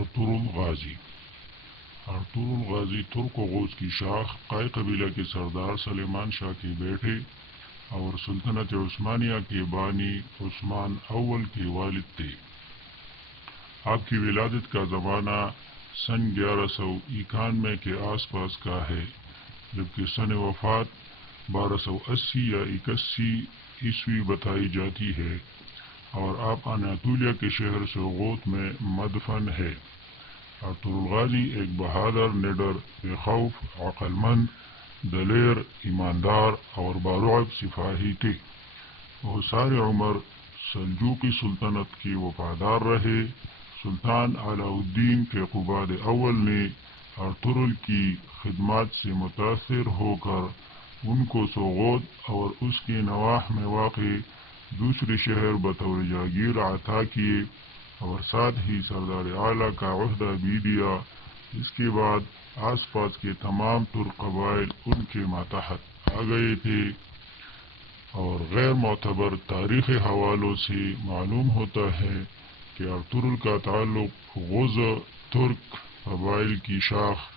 Ertugrul الغازی۔ Ertugrul الغازی ترک و غوز کی شاخ قائی قبیلہ کے سردار سلیمان شاہ کے بیٹے اور سلطنت عثمانیہ کے بانی عثمان اول کے والد تھے۔ آپ کی ولادت کا زمانہ سن 1191 کے آس پاس کا ہے، جبکہ سن وفات 1280 یا 81 عیسوی بتائی جاتی ہے، اور آپ اناطولیہ کے شہر سوغوت میں مدفن ہے۔ ارطغرل الغازی ایک بہادر، نڈر، بے خوف، عقل مند، دلیر، ایماندار اور بارعب سپاہی تھے۔ وہ سارے عمر سلجوقی سلطنت کے وفادار رہے۔ سلطان علاء الدین کیقوباد اول نے ارطغرل کی خدمات سے متاثر ہو کر ان کو سوغوت اور اس کے نواح میں واقع دوسرے شہر بطور جاگیر عطا کیے اور ساتھ ہی سردار اعلیٰ کا عہدہ بھی دیا۔ اس کے بعد آس پاس کے تمام ترک قبائل ان کے ماتحت آ گئے تھے، اور غیر معتبر تاریخی حوالوں سے معلوم ہوتا ہے کہ ارطغرل کا تعلق غوز ترک قبائل کی شاخ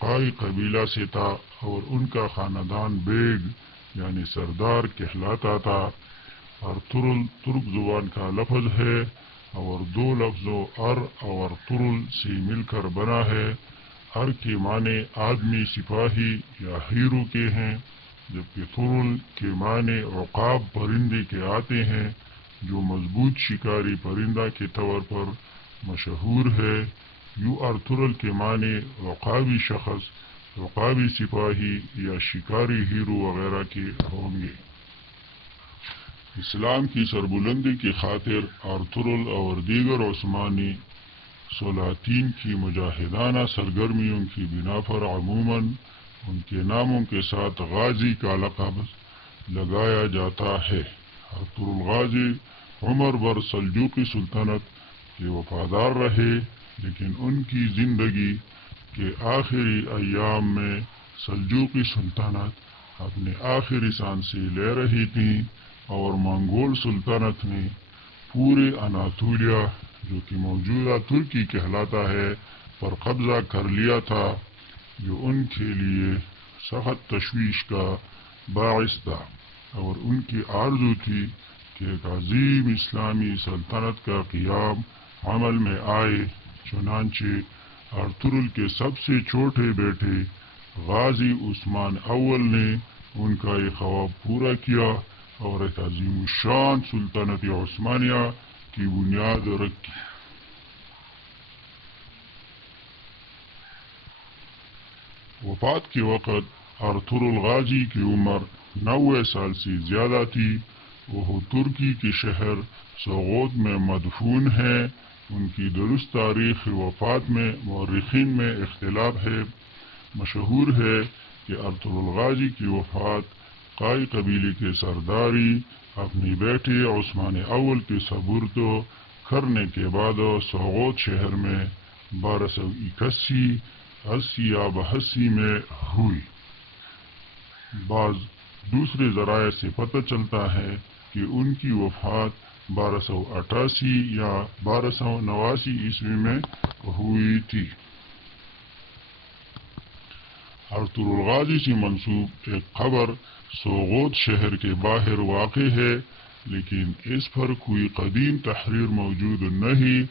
قائی قبیلہ سے تھا، اور ان کا خاندان بیگ یعنی سردار کہلاتا تھا۔ ارطغرل ترک زبان کا لفظ ہے اور دو لفظوں ار اور طرل سے مل کر بنا ہے۔ ار کے معنی آدمی، سپاہی یا ہیرو کے ہیں، جبکہ طرل کے معنی عقاب پرندے کے آتے ہیں جو مضبوط شکاری پرندہ کے طور پر مشہور ہے۔ یوں ارطغرل کے معنی عقابی شخص، عقابی سپاہی یا شکاری ہیرو وغیرہ کے ہوں گے۔ اسلام کی سربلندی کی خاطر ارطغرل اور دیگر عثمانی سلاطین کی مجاہدانہ سرگرمیوں کی بنا پر عموماً ان کے ناموں کے ساتھ غازی کا لقب لگایا جاتا ہے۔ ارطغرل الغازی عمر بھر سلجوقی سلطنت کے وفادار رہے، لیکن ان کی زندگی کے آخری ایام میں سلجوقی سلطنت اپنے آخری سانسیں لے رہی تھی، اور منگول سلطنت نے پورے اناطولیہ، جو کہ موجودہ ترکی کہلاتا ہے، پر قبضہ کر لیا تھا، جو ان کے لیے سخت تشویش کا باعث تھا، اور ان کی آرزو تھی کہ ایک عظیم اسلامی سلطنت کا قیام عمل میں آئے۔ چنانچہ ارطغرل کے سب سے چھوٹے بیٹے غازی عثمان اول نے ان کا یہ خواب پورا کیا اور ایک عظیم الشان سلطنت عثمانیہ کی بنیاد رکھی۔ وفات کے وقت ارطغرل الغازی کی عمر 90 سال سے زیادہ تھی۔ وہ ترکی کے شہر سوغوت میں مدفون ہیں۔ ان کی درست تاریخ وفات میں مورخین میں اختلاف ہے۔ مشہور ہے کہ ارطغرل الغازی کی وفات قائی قبیلے کے سرداری اپنے بیٹے عثمان اول کے سپرد کرنے کے بعد سوغوت شہر میں 1281 80 یا 82 میں ہوئی۔ بعض دوسرے ذرائع سے پتہ چلتا ہے کہ ان کی وفات 1288 یا 1289 عیسوی میں ہوئی تھی۔ ارطغرل الغازی سے منسوب ایک قبر سوغوت شہر کے باہر واقع ہے، لیکن اس پر کوئی قدیم تحریر موجود نہیں۔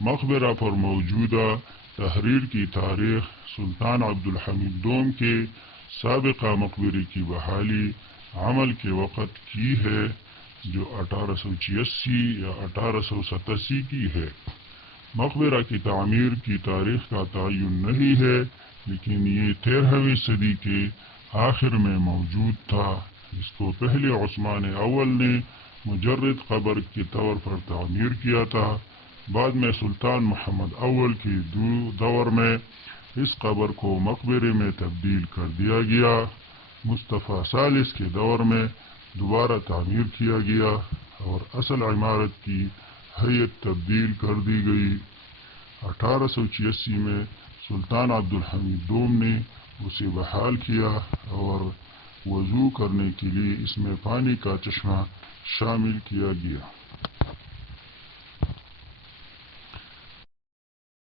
مقبرہ پر موجودہ تحریر کی تاریخ سلطان عبدالحمید دوم کے سابقہ مقبرے کی بحالی عمل کے وقت کی ہے، جو 1886 یا 1887 کی ہے۔ مقبرہ کی تعمیر کی تاریخ کا تعین نہیں ہے، لیکن یہ 13ویں صدی کے آخر میں موجود تھا۔ اس کو پہلے عثمان اول نے مجرد قبر کے طور پر تعمیر کیا تھا۔ بعد میں سلطان محمد اول کے دور میں اس قبر کو مقبرے میں تبدیل کر دیا گیا۔ مصطفیٰ ثالث کے دور میں دوبارہ تعمیر کیا گیا اور اصل عمارت کی ہیئت تبدیل کر دی گئی۔ 1886 میں سلطان عبدالحمید دوم نے اسے بحال کیا اور وضو کرنے کے لیے اس میں پانی کا چشمہ شامل کیا گیا۔